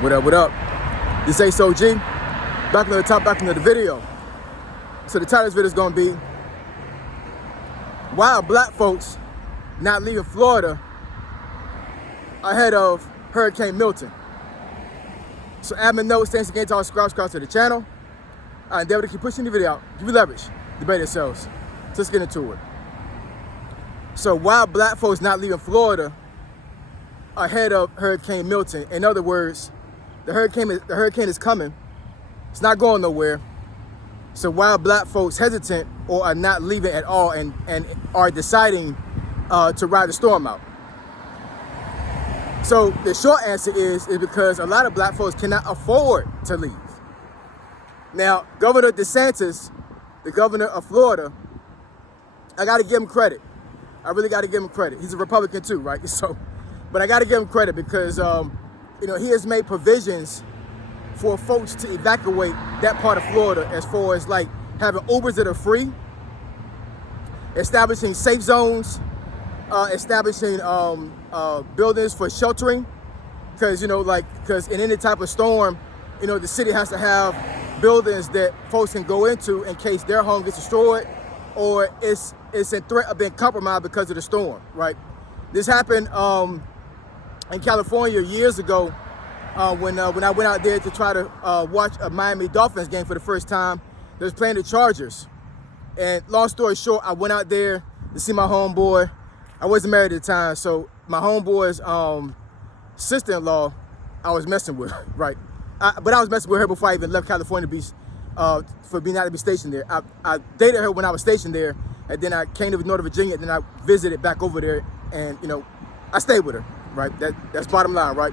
What up, what up? This Ace OG, back into the top, back into the video. So the title of this video is gonna be, why are black folks not leaving Florida ahead of Hurricane Milton? So admin notes, thanks again to all subscribe to the channel. I endeavor to keep pushing the video out, give you leverage, debate yourselves. So let's get into it. So why are black folks not leaving Florida ahead of Hurricane Milton? In other words, the hurricane is coming. It's not going nowhere. So why are black folks hesitant or are not leaving at all and are deciding to ride the storm out? So the short answer is because a lot of black folks cannot afford to leave. Now, Governor DeSantis, the governor of Florida, I got to give him credit. I really got to give him credit. He's a Republican too, right? So, but I got to give him credit because, he has made provisions for folks to evacuate that part of Florida, as far as like having Ubers that are free, establishing safe zones, establishing buildings for sheltering, because in any type of storm, the city has to have buildings that folks can go into in case their home gets destroyed or it's in threat of being compromised because of the storm, right? This happened in California years ago when I went out there to try to watch a Miami Dolphins game for the first time. They was playing the Chargers. And long story short, I went out there to see my homeboy. I wasn't married at the time, so my homeboy's sister-in-law, I was messing with, right? But I was messing with her before I even left California Beach for being out to be stationed there. I dated her when I was stationed there, and then I came to Northern Virginia, and then I visited back over there, and I stayed with her, right? That's bottom line, right?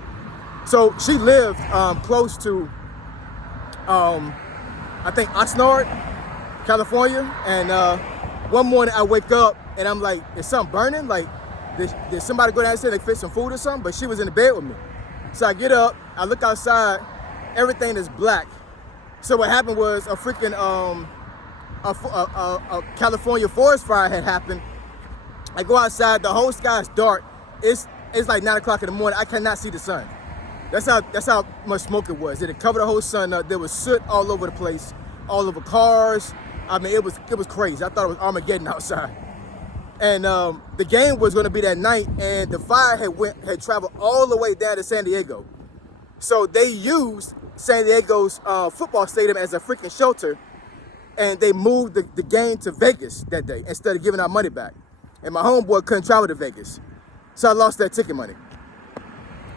So she lived close to, I think, Oxnard, California, and one morning I wake up and I'm like, is something burning? Like, did somebody go downstairs and fix some food or something? But she was in the bed with me. So I get up, I look outside, everything is black. So what happened was a freaking a California forest fire had happened. I go outside, the whole sky is dark. It's like 9 o'clock in the morning. I cannot see the sun. That's how much smoke it was. It had covered the whole sun up. There was soot all over the place, all over cars. I mean, it was crazy. I thought it was Armageddon outside. And the game was going to be that night, and the fire had traveled all the way down to San Diego. So they used San Diego's football stadium as a freaking shelter, and they moved the game to Vegas that day instead of giving our money back. And my homeboy couldn't travel to Vegas, so I lost that ticket money.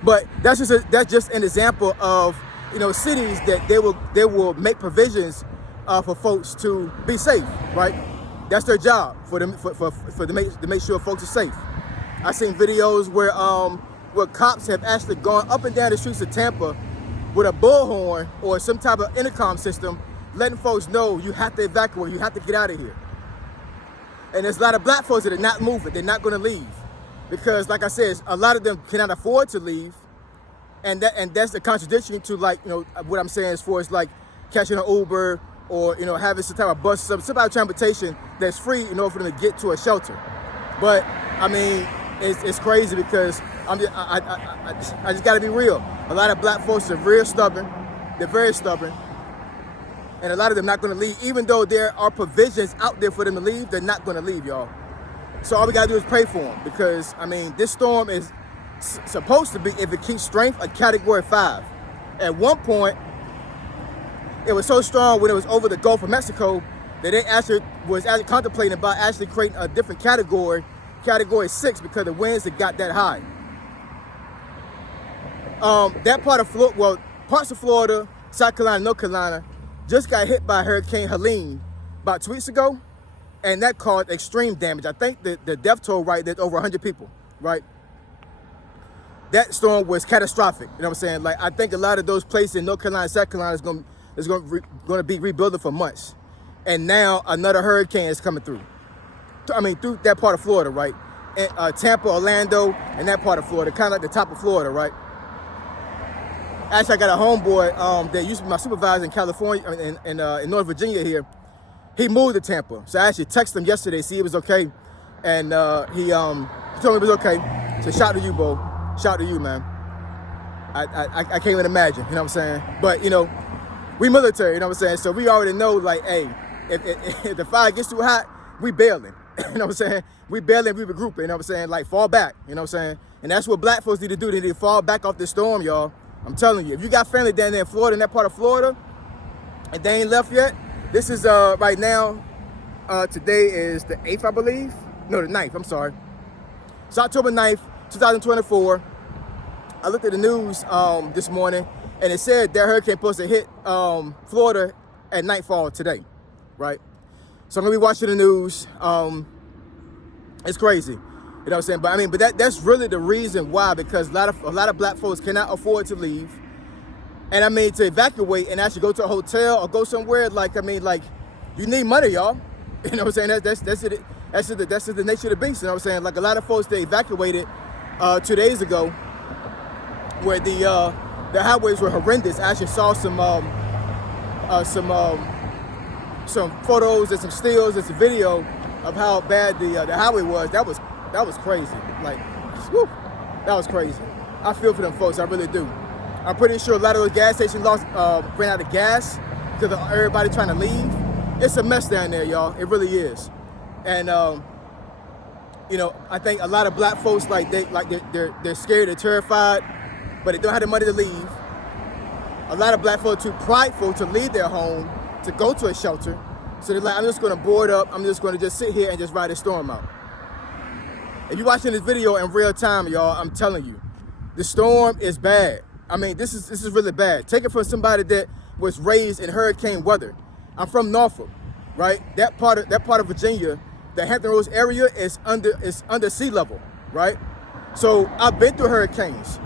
But that's just an example of cities that they will make provisions for folks to be safe, right? That's their job for them to make sure folks are safe. I've seen videos where cops have actually gone up and down the streets of Tampa with a bullhorn or some type of intercom system, letting folks know you have to evacuate, you have to get out of here. And there's a lot of black folks that are not moving, they're not going to leave. Because like I said, a lot of them cannot afford to leave. And that's the contradiction to what I'm saying as far as like catching an Uber or having some type of bus, some type of transportation that's free in order for them to get to a shelter. But I mean, it's crazy because I just got to be real. A lot of black folks are very stubborn. They're very stubborn, and a lot of them not going to leave, even though there are provisions out there for them to leave. They're not going to leave, y'all. So all we got to do is pray for them, because I mean, this storm is supposed to be, if it keeps strength, a Category 5. At one point, it was so strong when it was over the Gulf of Mexico that they was contemplating about actually creating a different category, Category 6, because the winds had got that high. That part of Florida, well, parts of Florida, South Carolina, North Carolina, just got hit by Hurricane Helene about 2 weeks ago, and that caused extreme damage. I think the death toll right there's over 100 people, right? That storm was catastrophic. You know what I'm saying? Like, I think a lot of those places in North Carolina, South Carolina is going to be rebuilding for months. And now another hurricane is coming through. I mean, through that part of Florida, right? And, Tampa, Orlando, and that part of Florida, kind of like the top of Florida, right? Actually, I got a homeboy that used to be my supervisor in California, in North Virginia here. He moved to Tampa. So I actually texted him yesterday, see if it was okay. And he told me it was okay. So shout out to you, Bo. Shout out to you, man. I can't even imagine, you know what I'm saying? But, you know, we military, you know what I'm saying? So we already know, like, hey, if the fire gets too hot, we bailing, you know what I'm saying? We bailing, we regrouping, you know what I'm saying? Like, fall back, you know what I'm saying? And that's what black folks need to do. They need to fall back off this storm, y'all. I'm telling you, if you got family down there in Florida, in that part of Florida, and they ain't left yet, this is, right now, today is the 8th, I believe. No, the 9th, I'm sorry. It's October 9th, 2024. I looked at the news this morning, and it said that hurricane supposed to hit Florida at nightfall today, right? So I'm gonna be watching the news. It's crazy, you know what I'm saying? But I mean, but that's really the reason why, because a lot of black folks cannot afford to leave, and I mean to evacuate and actually go to a hotel or go somewhere. Like, I mean, like, you need money, y'all. You know what I'm saying? That's it. That's the nature of the beast. You know what I'm saying? Like, a lot of folks, they evacuated 2 days ago, where the highways were horrendous. I actually saw some photos and some stills and some video of how bad the highway was. That was crazy. Like, whew, that was crazy. I feel for them folks. I really do. I'm pretty sure a lot of those gas stations ran out of gas because of everybody trying to leave. It's a mess down there, y'all. It really is. And you know, I think a lot of black folks, like they're scared, they're terrified, but they don't have the money to leave. A lot of black folks are too prideful to leave their home to go to a shelter. So they're like, I'm just going to board up. I'm just going to just sit here and just ride the storm out. If you're watching this video in real time, y'all, I'm telling you, the storm is bad. I mean, this is really bad. Take it from somebody that was raised in hurricane weather. I'm from Norfolk, right? That part of Virginia, the Hampton Roads area is under sea level, right? So I've been through hurricanes.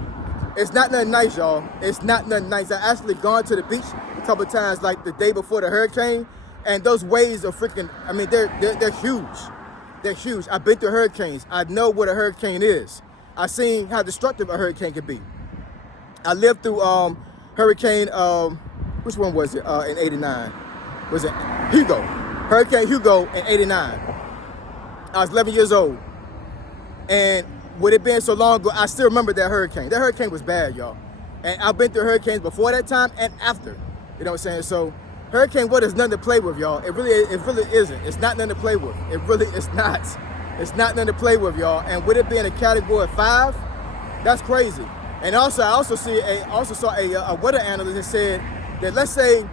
It's not nothing nice, y'all. It's not nothing nice. I actually gone to the beach a couple of times, like the day before the hurricane, and those waves are freaking, I mean, they're huge. They're huge. I've been through hurricanes. I know what a hurricane is. I've seen how destructive a hurricane can be. I lived through Hurricane, which one was it, in 89? Was it Hugo? Hurricane Hugo in 89. I was 11 years old. And with it being so long ago, I still remember that hurricane. That hurricane was bad, y'all. And I've been through hurricanes before that time and after. You know what I'm saying? So hurricane weather is nothing to play with, y'all. It really isn't. It's not nothing to play with. It really is not. It's not nothing to play with, y'all. And with it being a category 5, that's crazy. And also, I also saw a weather analyst that said that, let's say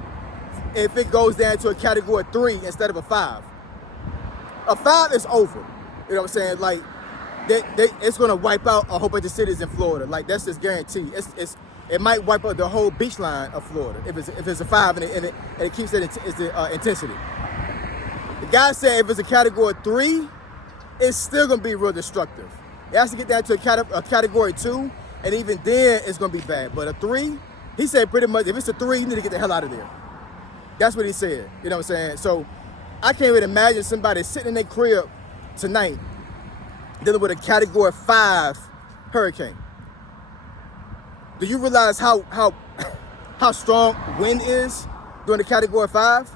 if it goes down to a category 3 instead of a 5. A 5 is over. You know what I'm saying? Like, it's going to wipe out a whole bunch of cities in Florida. Like, that's just guaranteed. It might wipe out the whole beach line of Florida if it's a 5 and it keeps that intensity. The guy said if it's a category 3, it's still going to be real destructive. It has to get down to a category 2, and even then it's going to be bad. But a 3, he said pretty much, if it's a 3, you need to get the hell out of there. That's what he said. You know what I'm saying? So I can't even imagine somebody sitting in their crib tonight dealing with a category 5 hurricane. Do you realize how strong wind is during the category 5?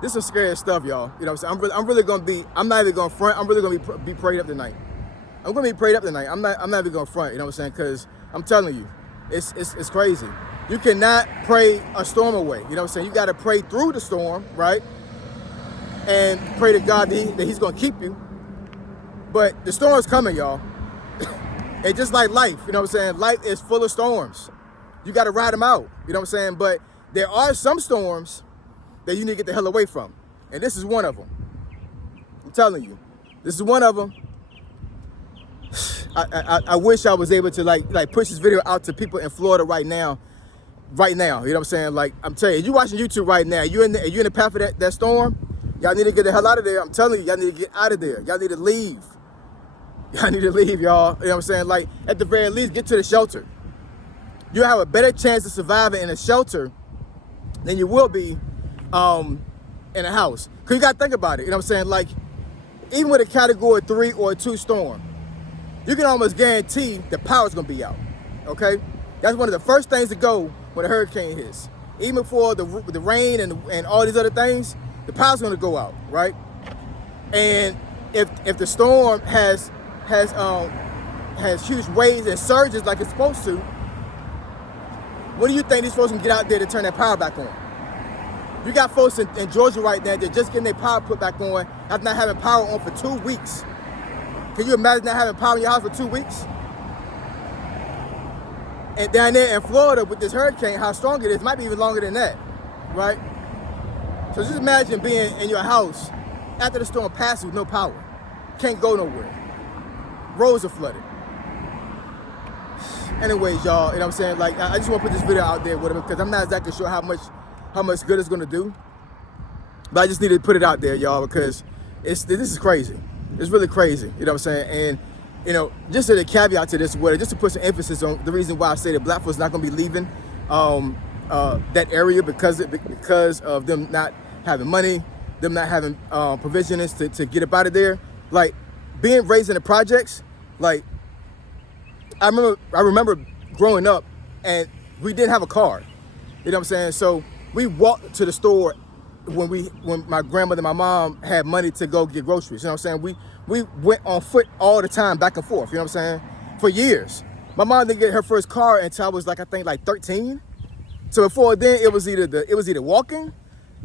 This is some scary stuff, y'all. You know what I'm saying? I'm not even going to front. I'm really going to be prayed up tonight. I'm going to be prayed up tonight. I'm not even going to front, you know what I'm saying? Because I'm telling you, it's crazy. You cannot pray a storm away. You know what I'm saying? You got to pray through the storm, right? And pray to God that he's going to keep you. But the storm's coming, y'all. And just like life, you know what I'm saying? Life is full of storms. You got to ride them out, you know what I'm saying? But there are some storms that you need to get the hell away from. And this is one of them. I'm telling you, this is one of them. I wish I was able to like push this video out to people in Florida right now, you know what I'm saying? Like, I'm telling you, you watching YouTube right now, you in the path of that storm, y'all need to get the hell out of there. I'm telling you, y'all need to get out of there. Y'all need to leave. Y'all need to leave, y'all. You know what I'm saying? Like, at the very least, get to the shelter. You have a better chance of surviving in a shelter than you will be in a house. Because you got to think about it. You know what I'm saying? Like, even with a category 3 or a 2 storm, you can almost guarantee the power's going to be out. Okay? That's one of the first things to go when a hurricane hits. Even before the rain and all these other things, the power's going to go out, right? And if the storm has has huge waves and surges like it's supposed to, when do you think these folks can get out there to turn that power back on? You got folks in Georgia right now, they're just getting their power put back on after not having power on for 2 weeks. Can you imagine not having power in your house for 2 weeks? And down there in Florida with this hurricane, how strong it is, might be even longer than that, right? So just imagine being in your house after the storm passes with no power. Can't go nowhere. Roads are flooded. Anyways, y'all, you know what I'm saying? Like, I just want to put this video out there with them because I'm not exactly sure how much good it's going to do. But I just need to put it out there, y'all, because this is crazy. It's really crazy, you know what I'm saying? And, you know, just as a caveat to this, just to put some emphasis on the reason why I say that black folks not going to be leaving that area because of them not having money, them not having provisions to get up out of there. Like, being raised in the projects, like, I remember growing up and we didn't have a car, you know what I'm saying? So we walked to the store when my grandmother and my mom had money to go get groceries, you know what I'm saying? We went on foot all the time, back and forth, you know what I'm saying? For years. My mom didn't get her first car until I was like, I think like 13. So before then, it was either walking,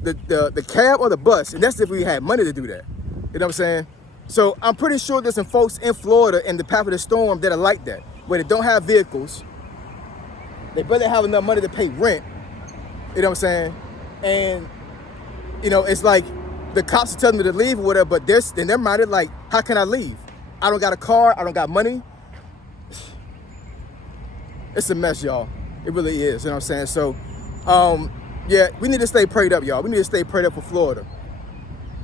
the cab or the bus, and that's if we had money to do that, you know what I'm saying? So I'm pretty sure there's some folks in Florida in the path of the storm that are like that, where they don't have vehicles, they barely have enough money to pay rent, you know what I'm saying? And, you know, it's like the cops are telling me to leave or whatever, but they're minded like, how can I leave? I don't got a car, I don't got money. It's a mess, y'all. It really is, you know what I'm saying? So, yeah, we need to stay prayed up, y'all. We need to stay prayed up for Florida.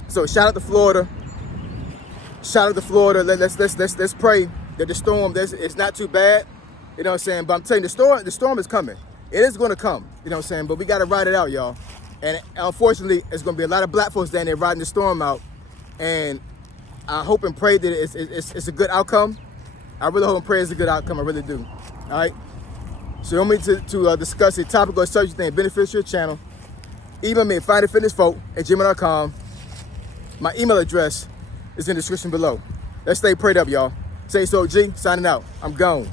So shout out to Florida. Shout out to Florida. Let's pray that the storm, it's not too bad. You know what I'm saying? But I'm telling you, the storm is coming. It is going to come. You know what I'm saying? But we got to ride it out, y'all. And unfortunately, it's going to be a lot of black folks down there riding the storm out. And I hope and pray that it's a good outcome. I really hope and pray it's a good outcome. I really do. All right? So you want me to discuss a topic or subject that benefits your channel, email me at findingfitnessfolk@gmail.com. My email address is in the description below. Let's stay prayed up, y'all. Say so, G, signing out. I'm gone.